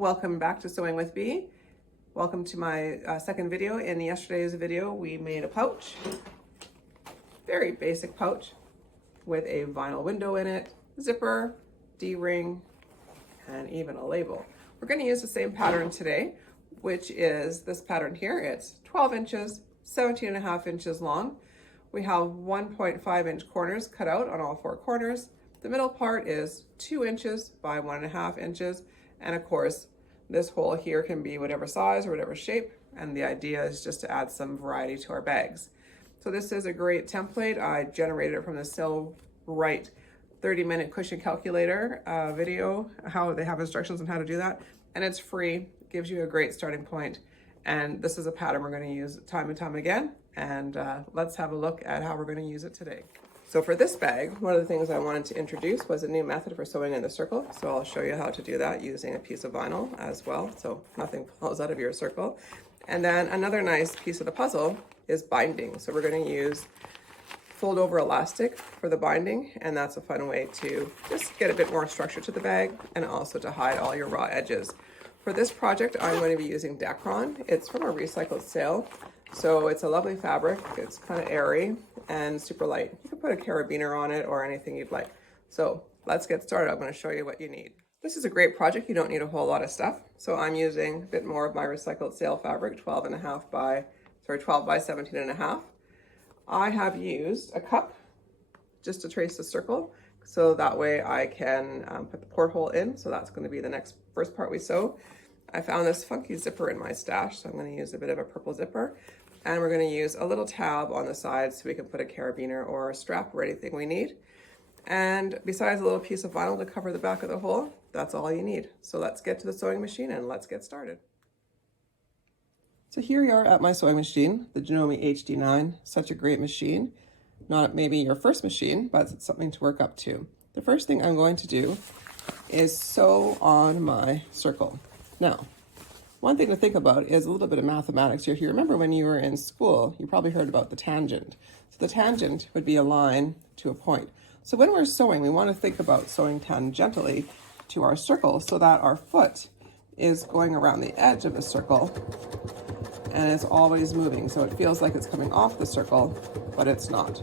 Welcome back to Sewing with Bee. Welcome to my second video. In yesterday's video, we made a pouch, very basic pouch with a vinyl window in it, zipper, D-ring, and even a label. We're going to use the same pattern today, which is this pattern here. It's 12 inches, 17.5 inches long. We have 1.5 inch corners cut out on all four corners. The middle part is 2 inches by 1.5 inches. And of course, this hole here can be whatever size or whatever shape. And the idea is just to add some variety to our bags. So this is a great template. I generated it from the Sew Right 30-minute cushion calculator video, how they have instructions on how to do that. And it's free, it gives you a great starting point. And this is a pattern we're going to use time and time again. And let's have a look at how we're going to use it today. So for this bag, one of the things I wanted to introduce was a new method for sewing in the circle. So I'll show you how to do that using a piece of vinyl as well, so nothing falls out of your circle. And then another nice piece of the puzzle is binding. So we're going to use fold over elastic for the binding, and that's a fun way to just get a bit more structure to the bag and also to hide all your raw edges. For this project, I'm going to be using Dacron. It's from a recycled sale. So it's a lovely fabric, it's kind of airy and super light. You can put a carabiner on it or anything you'd like. So let's get started. I'm going to show you what you need. This is a great project. You don't need a whole lot of stuff. So I'm using a bit more of my recycled sale fabric, 12 by 17.5. I have used a cup just to trace the circle. So that way I can put the porthole in. So that's going to be the first part we sew. I found this funky zipper in my stash, so I'm going to use a bit of a purple zipper. And we're going to use a little tab on the side so we can put a carabiner or a strap or anything we need. And besides a little piece of vinyl to cover the back of the hole, that's all you need. So let's get to the sewing machine and let's get started. So here we are at my sewing machine, the Janome HD9. Such a great machine. Not maybe your first machine, but it's something to work up to. The first thing I'm going to do is sew on my circle. Now, one thing to think about is a little bit of mathematics here. If you remember when you were in school, you probably heard about the tangent. So the tangent would be a line to a point. So when we're sewing, we want to think about sewing tangentially to our circle so that our foot is going around the edge of the circle and it's always moving. So it feels like it's coming off the circle, but it's not.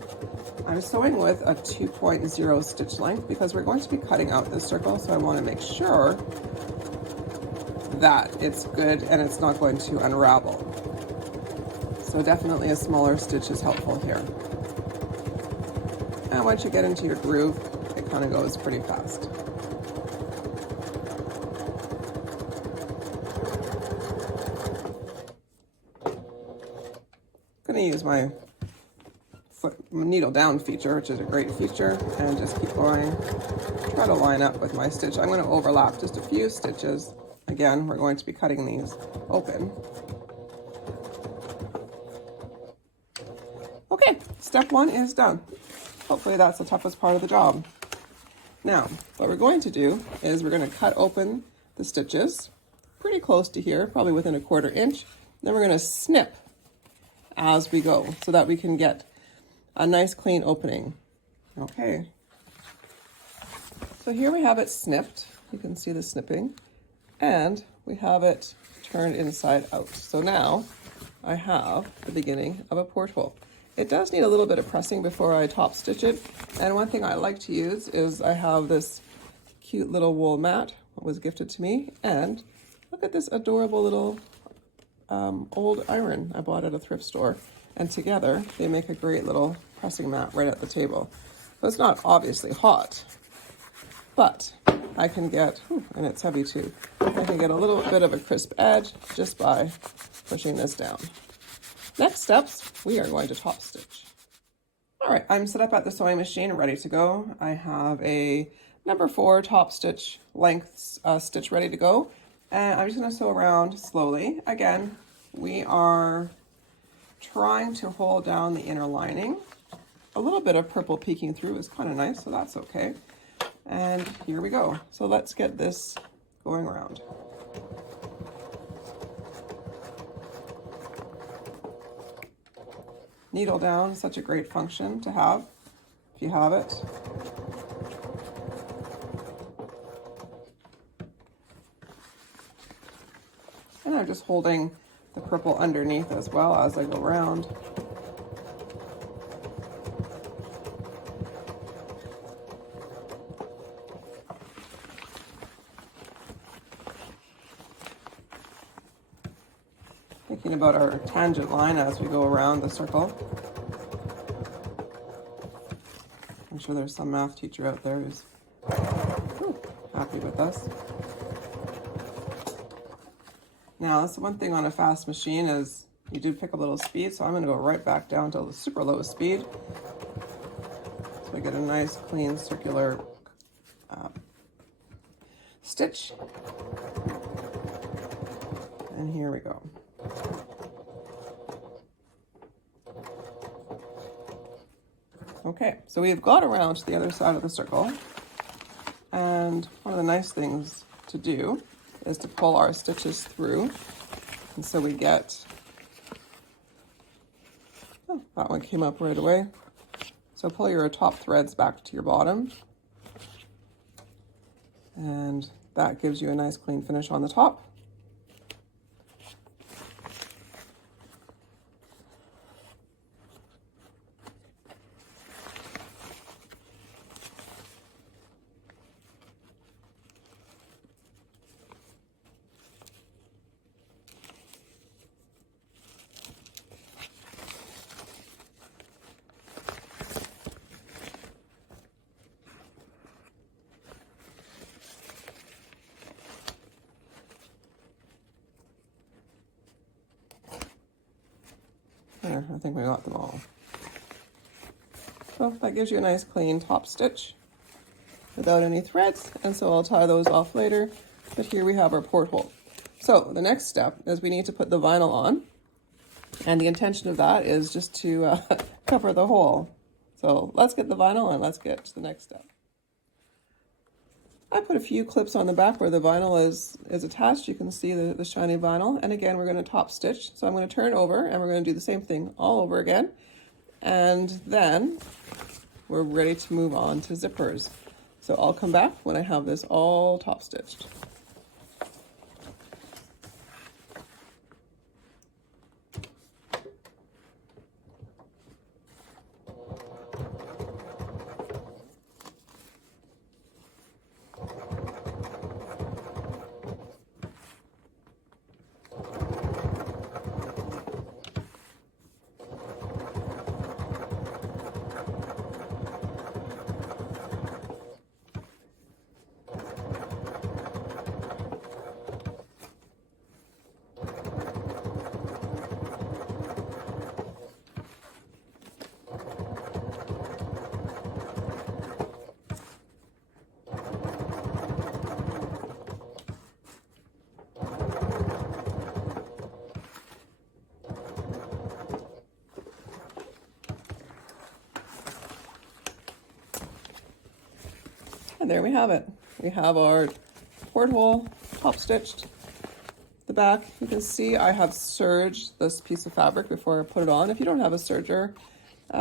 I'm sewing with a 2.0 stitch length because we're going to be cutting out this circle. So I want to make sure that it's good and it's not going to unravel. So definitely a smaller stitch is helpful here. And once you get into your groove, it kind of goes pretty fast. I'm going to use my foot needle down feature, which is a great feature, and just keep going. Try to line up with my stitch. I'm going to overlap just a few stitches. Again, we're going to be cutting these open. Okay, step one is done. Hopefully that's the toughest part of the job. Now, what we're going to do is we're going to cut open the stitches pretty close to here, probably within a 1/4 inch. Then we're going to snip as we go so that we can get a nice clean opening. Okay. So here we have it snipped. You can see the snipping. And we have it turned inside out. So now I have the beginning of a porthole. It does need a little bit of pressing before I top stitch it. And one thing I like to use is I have this cute little wool mat that was gifted to me. And look at this adorable little old iron I bought at a thrift store. And together they make a great little pressing mat right at the table. So it's not obviously hot, but I can get, and it's heavy too, I can get a little bit of a crisp edge just by pushing this down. Next steps, we are going to top stitch. All right, I'm set up at the sewing machine, ready to go. I have a number 4 top stitch length stitch ready to go. And I'm just gonna sew around slowly. Again, we are trying to hold down the inner lining. A little bit of purple peeking through is kind of nice, so that's okay. And here we go. So let's get this going around. Needle down, such a great function to have if you have it. just holding the purple underneath as well as I go around. Thinking about our tangent line as we go around the circle. I'm sure there's some math teacher out there who's happy with us. Now, that's the one thing on a fast machine is you do pick up a little speed, so I'm going to go right back down to the super low speed. So I get a nice, clean, circular stitch. And here we go. Okay, so we've got around to the other side of the circle. And one of the nice things to do is to pull our stitches through. And so we get, oh, that one came up right away. So pull your top threads back to your bottom. And that gives you a nice clean finish on the top. There, I think we got them all. So that gives you a nice clean top stitch without any threads, and so I'll tie those off later. But here we have our porthole. So the next step is we need to put the vinyl on, and the intention of that is just to cover the hole. So let's get the vinyl and let's get to the next step. I put a few clips on the back where the vinyl is attached. You can see the shiny vinyl. And again, we're going to top stitch. So I'm going to turn over and we're going to do the same thing all over again. And then we're ready to move on to zippers. So I'll come back when I have this all top stitched. And there we have it. We have our porthole top stitched. The back, you can see I have serged this piece of fabric before I put it on. If you don't have a serger,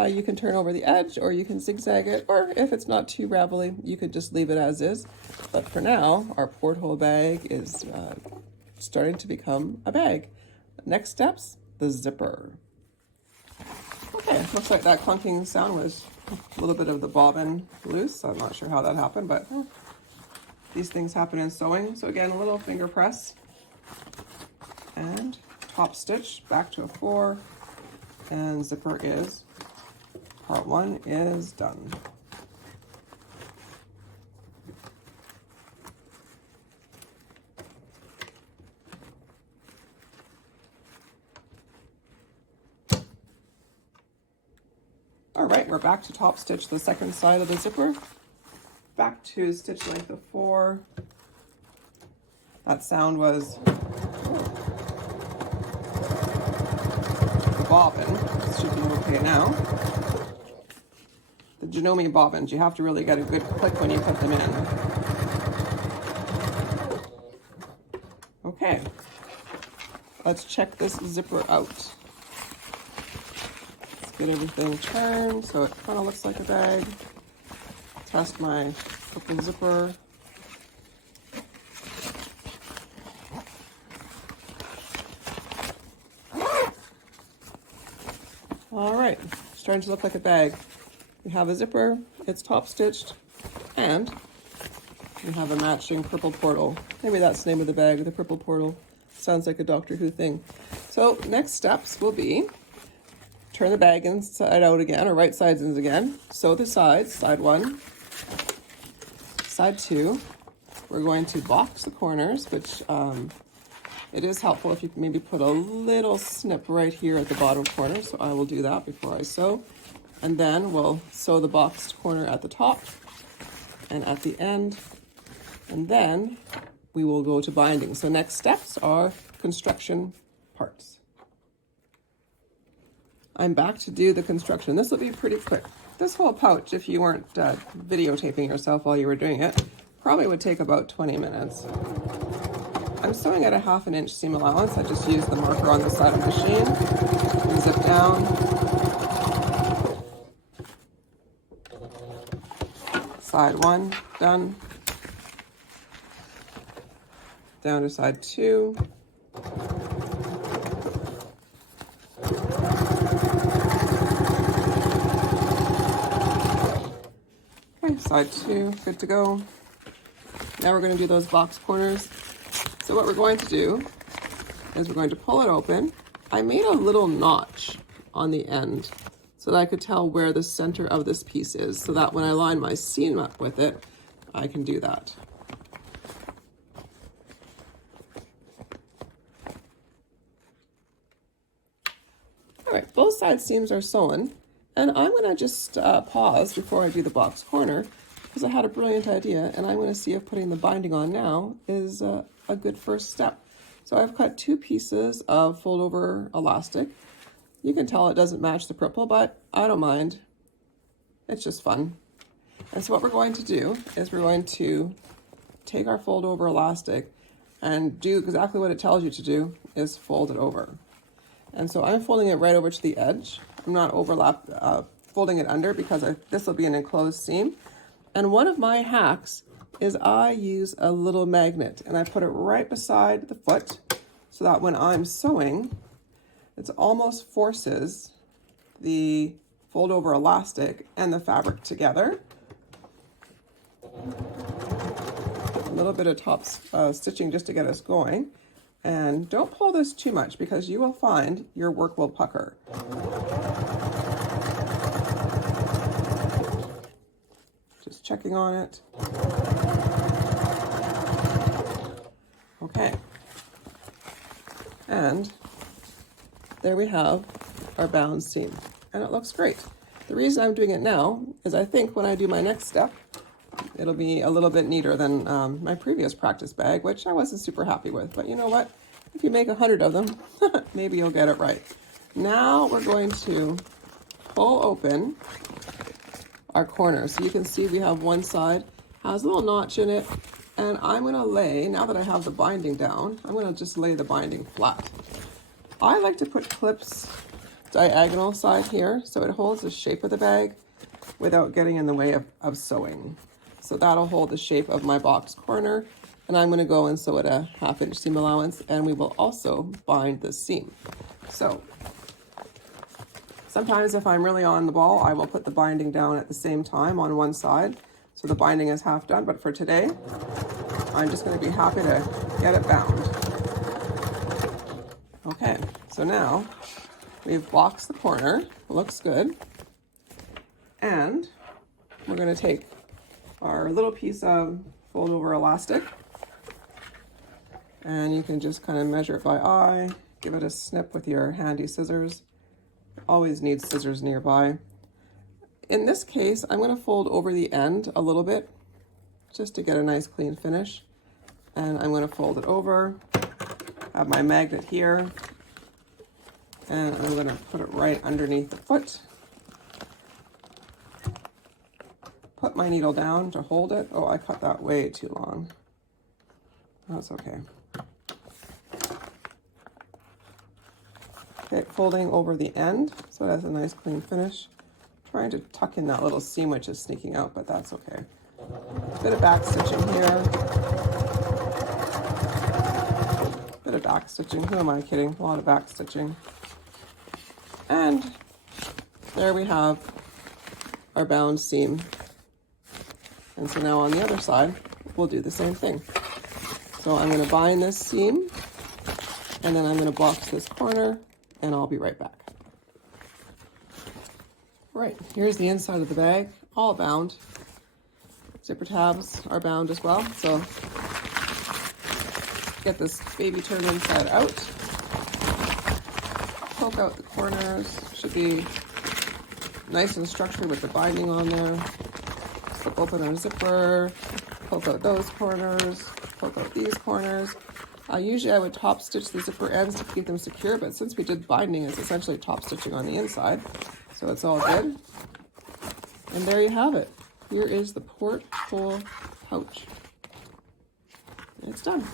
you can turn over the edge or you can zigzag it, or if it's not too ravelly, you could just leave it as is. But for now, our porthole bag is starting to become a bag. Next steps, the zipper. Okay, looks like that clunking sound was a little bit of the bobbin loose. I'm not sure how that happened, but these things happen in sewing. So again, a little finger press and top stitch back to a 4, and zipper is, part 1 is done. All right, we're back to top stitch the second side of the zipper. Back to stitch length of 4. That sound was the bobbin. This should be okay now. The Janome bobbins, you have to really get a good click when you put them in. Okay, let's check this zipper out. Get everything turned so it kind of looks like a bag. Test my purple zipper. All right, starting to look like a bag. We have a zipper, it's top stitched, and we have a matching purple portal. Maybe that's the name of the bag, the purple portal. Sounds like a Doctor Who thing. So next steps will be turn the bag inside out again, or right sides in again. Sew the sides, side one, side two. We're going to box the corners, which it is helpful if you can maybe put a little snip right here at the bottom corner. So I will do that before I sew. And then we'll sew the boxed corner at the top and at the end. And then we will go to binding. So next steps are construction parts. I'm back to do the construction. This will be pretty quick. This whole pouch, if you weren't videotaping yourself while you were doing it, probably would take about 20 minutes. I'm sewing at a 1/2 inch seam allowance. I just used the marker on the side of the machine and zip down. Side one, done. Down to side two. Okay, side two, good to go. Now we're going to do those box corners. So what we're going to do is we're going to pull it open. I made a little notch on the end so that I could tell where the center of this piece is, so that when I line my seam up with it, I can do that. All right, both side seams are sewn, and I'm going to just pause before I do the box corner, because I had a brilliant idea, and I'm going to see if putting the binding on now is a good first step. So I've cut 2 pieces of fold over elastic. You can tell it doesn't match the purple, but I don't mind. It's just fun. And so what we're going to do is we're going to take our fold over elastic and do exactly what it tells you to do, is fold it over. And so I'm folding it right over to the edge. I'm not folding it under, because this will be an enclosed seam. And one of my hacks is I use a little magnet, and I put it right beside the foot so that when I'm sewing, it almost forces the fold over elastic and the fabric together. A little bit of top stitching just to get us going. And don't pull this too much, because you will find your work will pucker. Just checking on it. Okay. And there we have our bound seam, and it looks great. The reason I'm doing it now is I think when I do my next step, it'll be a little bit neater than my previous practice bag, which I wasn't super happy with. But you know what? If you make 100 of them, maybe you'll get it right. Now we're going to pull open our corner. So you can see we have one side, has a little notch in it, and I'm going to lay, now that I have the binding down, I'm going to just lay the binding flat. I like to put clips diagonal side here so it holds the shape of the bag without getting in the way of sewing. So that'll hold the shape of my box corner, and I'm going to go and sew at a 1/2 inch seam allowance, and we will also bind the seam. So sometimes if I'm really on the ball, I will put the binding down at the same time on one side, so the binding is half done. But for today, I'm just going to be happy to get it bound. Okay, so now we've boxed the corner. It looks good. And we're going to take our little piece of fold over elastic, and you can just kind of measure it by eye, give it a snip with your handy scissors. Always need scissors nearby. In this case, I'm going to fold over the end a little bit just to get a nice clean finish. And I'm going to fold it over, have my magnet here, and I'm going to put it right underneath the foot. Put my needle down to hold it. Oh, I cut that way too long. That's okay. Okay, folding over the end so it has a nice clean finish. Trying to tuck in that little seam which is sneaking out, but that's okay. Bit of back stitching here. Bit of back stitching. Who am I kidding? A lot of back stitching. And there we have our bound seam. And so now on the other side, we'll do the same thing. So I'm going to bind this seam, and then I'm going to box this corner, and I'll be right back. Right, here's the inside of the bag, all bound. Zipper tabs are bound as well. So get this baby turned inside out. Poke out the corners. Should be nice and structured with the binding on there. Slip open our zipper. Poke out those corners. Poke out these corners. Usually I would top stitch the zipper ends to keep them secure, but since we did binding, it's essentially top stitching on the inside. So it's all good. And there you have it. Here is the porthole pouch. And it's done.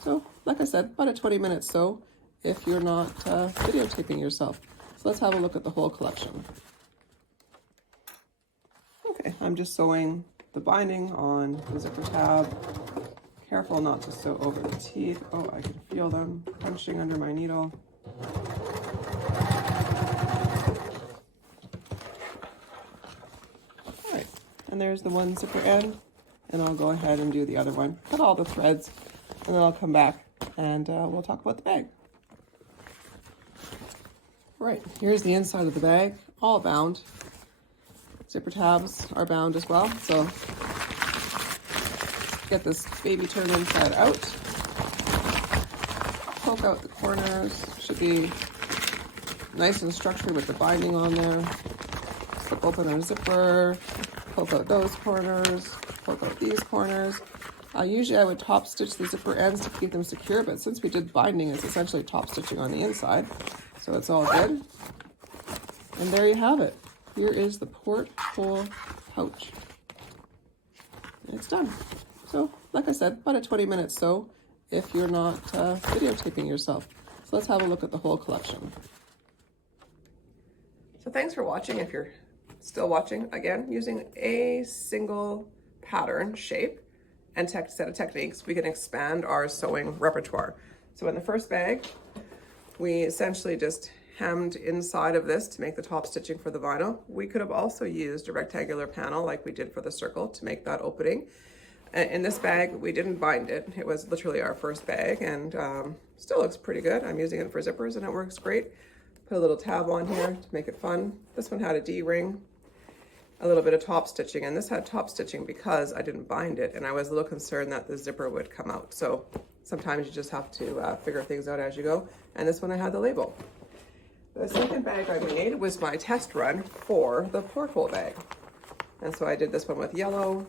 So, like I said, about a 20-minute sew if you're not videotaping yourself. So let's have a look at the whole collection. Okay, I'm just sewing the binding on the zipper tab. Careful not to sew over the teeth. Oh, I can feel them punching under my needle. All right, and there's the one zipper end, and I'll go ahead and do the other one. Cut all the threads, and then I'll come back and we'll talk about the bag. Right, here's the inside of the bag, all bound. Zipper tabs are bound as well. So get this baby turned inside out. Poke out the corners. Should be nice and structured with the binding on there. Slip open our zipper. Poke out those corners. Poke out these corners. Usually I would top stitch the zipper ends to keep them secure, but since we did binding, it's essentially top stitching on the inside. So it's all good. And there you have it. Here is the porthole pouch. And it's done. So, like I said, about a 20-minute sew if you're not videotaping yourself. So let's have a look at the whole collection. So thanks for watching. If you're still watching, again, using a single pattern shape and set of techniques, we can expand our sewing repertoire. So in the first bag, we essentially just hemmed inside of this to make the top stitching for the vinyl. We could have also used a rectangular panel like we did for the circle to make that opening. In this bag, we didn't bind it. It was literally our first bag, and still looks pretty good. I'm using it for zippers and it works great. Put a little tab on here to make it fun. This one had a D-ring, a little bit of top stitching, and this had top stitching because I didn't bind it, and I was a little concerned that the zipper would come out. So sometimes you just have to figure things out as you go. And this one I had the label. The second bag I made was my test run for the porthole bag. And so I did this one with yellow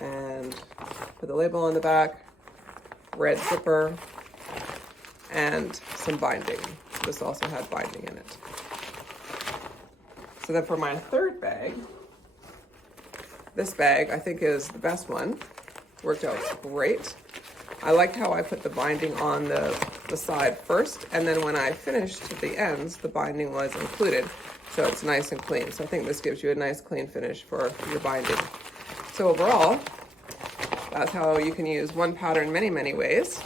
and put the label on the back, red zipper, and some binding. This also had binding in it. So then for my third bag, this bag I think is the best one. Worked out great. I liked how I put the binding on the side first, and then when I finished the ends, the binding was included. So it's nice and clean. So I think this gives you a nice clean finish for your binding. So overall, that's how you can use one pattern many, many ways.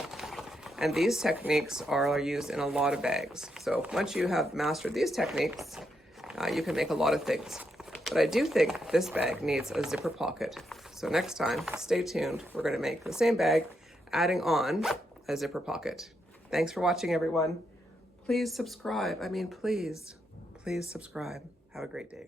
And these techniques are used in a lot of bags. So once you have mastered these techniques, you can make a lot of things. But I do think this bag needs a zipper pocket. So next time, stay tuned. We're going to make the same bag, adding on a zipper pocket. Thanks for watching, everyone. Please subscribe. Please subscribe. Have a great day.